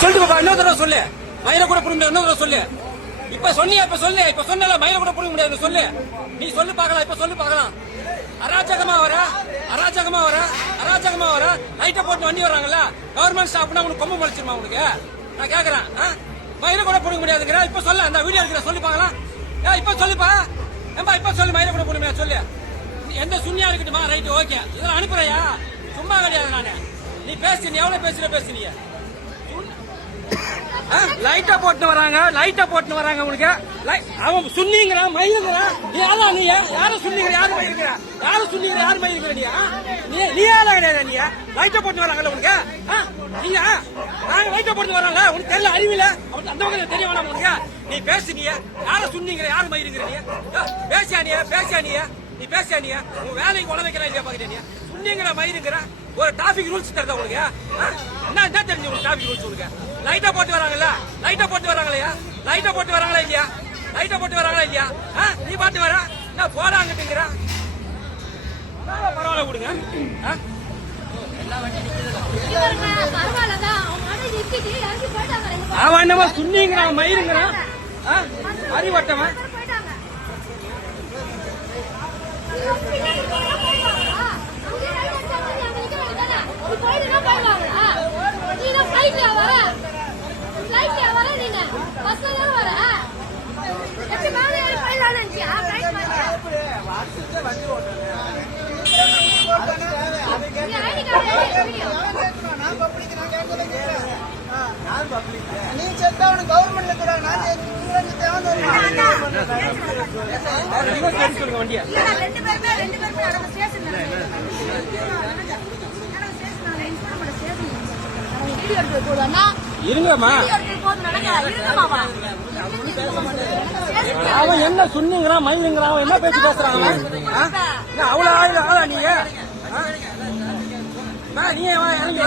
சொல்லிட்டு பாப்பா, இன்னொரு தடவை சொல்லு. மயில கூட புடுங்க முடியாது, இன்னொரு தடவை சொல்லு. இப்ப சொன்னியா? இப்ப சொல்லு. இப்ப சொன்னல மயில கூட புடுங்க முடியாது சொல்லு. நீ சொல்லு பாக்கலாம். இப்ப சொல்லு பாக்கலாம். அராஜகமா வர, அராஜகமா வர, அராஜகமா வர. லைட்ட போட்டு வண்டி வர்றாங்கல்ல, கவர்மெண்ட் ஸ்டாஃப்னா உனக்கு கொம்பு முளைச்சிருமா உனக்கு? நான் கேக்குறேன். மயில கூட புடுங்க முடியாதுங்கிற. இப்ப சொல்ல, அந்த வீடியோ இருக்கிற சொல்லி பாக்கலாம். இப்ப சொல்லுப்பா. ஏம்பா இப்ப சொல்லு, மயில கூட புடுங்க முடியாது சொல்லு. எந்த சுண்ணியா இருக்கட்டுமா? Right, okay. இதெல்லாம் அனுப்புறையா? சும்மா கிடையாது நானு. நீ பேசு, நீ எவ்வளவு பேசுறீங்க? லைட்டா போட்டு வராங்க, லைட்டா போட்டு வராங்க. உனக்கு அவன் சுண்ணிங்கிறான், மயிருங்கிறான். நீ யார சுண்ணிங்கிற, யாரு மயிருங்கிற, யாரு சுண்ணிங்கிற, யாரு மயிருங்கிற? நீ யாரா கிடையாது? நீ லைட்டா போட்டு வராங்கல்ல உனக்கு? நீங்க நாங்க லைட்டா போட்டு வராங்க. உனக்கு தெரியல, அறிவில அந்த வகையில் தெரிய வேணாம் உனக்கு. நீ பேசு. நீ யார சுண்ணிங்கிற, யாரு மயிருங்கிற? நீ பேசியா? நீ பேசியா? உன் வேலைக்கு உழ வைக்கிறா இல்லையா பாக்கிட்ட? நீ சுண்ணிங்கிற மயிருங்கிற ஒரு டிராபிக் ரூல்ஸ் தருதா உனக்கு? என்ன தெரிஞ்சு உனக்கு டிராபிக் ரூல்ஸ்? உனக்கு லைட்டா போட்டு வராங்கல்ல, லைட்டா போட்டு வராங்களையா? லைட்டா போட்டு வராங்களா இல்லையா? லைட்டா போட்டு வராங்களா இல்லையா? நீ பாட்டு வர நான் போறாங்கட்டுங்கிற. பரவாயில்ல கொடுங்க. அவன் என்னமா சுண்ணிங்கிறான், மயிருங்கிறான், அறிவட்டவன். நீ செத்தா கவர்மெண்ட்ல கூட வண்டியா இருங்கம்மா. அவன் என்ன சுண்ணிங்கிறான், மயிலுங்கிறான், அவன் என்ன பேச்சு பேசுறான்? அவ்வளவு ஆளா நீங்க? நீ இறங்கி